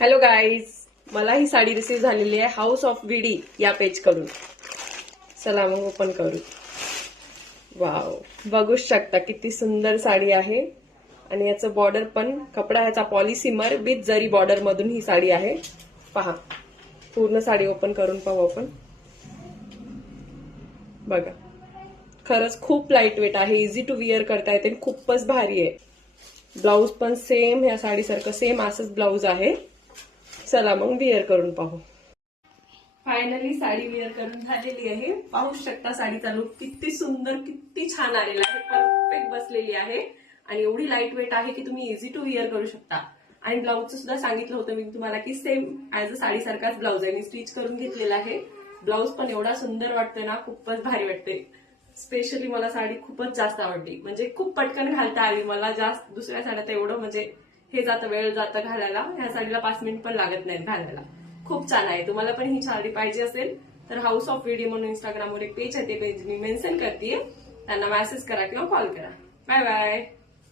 Hello guys, मला ही sari receive झालेली आहे हाऊस ऑफ विडी या पेज कडून. चला मग ओपन करू. वाव, बघूच शकता किती सुंदर साडी आहे. आणि याचं बॉर्डर पण कपडा ह्याचा पॉलिसिमर विथ जरी बॉर्डर मधून ही साडी आहे. पहा, पूर्ण साडी ओपन करून पाहू आपण. बघा, खरंच खूप लाईट वेट आहे, इझी टू विअर करता येते, खूपच भारी आहे. ब्लाऊज पण सेम ह्या साडीसारखं सेम असंच ब्लाऊज आहे. चला मग विअर करून पाहू. फायनली साडी विअर करून झालेली आहे. पाहू शकता साडीचा लुक किती सुंदर, किती छान आलेला आहे. परफेक्ट बसलेली आहे आणि एवढी लाईट वेट आहे की तुम्ही इझी टू विअर करू शकता. आणि ब्लाऊजचं सुद्धा सांगितलं होतं मी तुम्हाला की सेम ऍज अ साडीसारखाच ब्लाऊज आहे. मी स्टिच करून घेतलेला आहे. ब्लाऊज पण एवढा सुंदर वाटतोय ना, खूपच भारी वाटते. स्पेशली मला साडी खूपच जास्त आवडली. म्हणजे खूप पटकन घालता आली मला. जास्त दुसऱ्या साड्यात एवढं म्हणजे हे जातं, वेळ जातं घालायला. ह्या साडीला 5 मिनिट पण लागत नाहीत घालायला. खूप छान आहे. तुम्हाला पण ही साडी पाहिजे असेल तर हाऊस ऑफ विडी म्हणून इंस्टाग्रामवर एक पेज आहे, ते पेज मी मेन्शन करते. त्यांना मेसेज करा किंवा कॉल करा. Bye bye.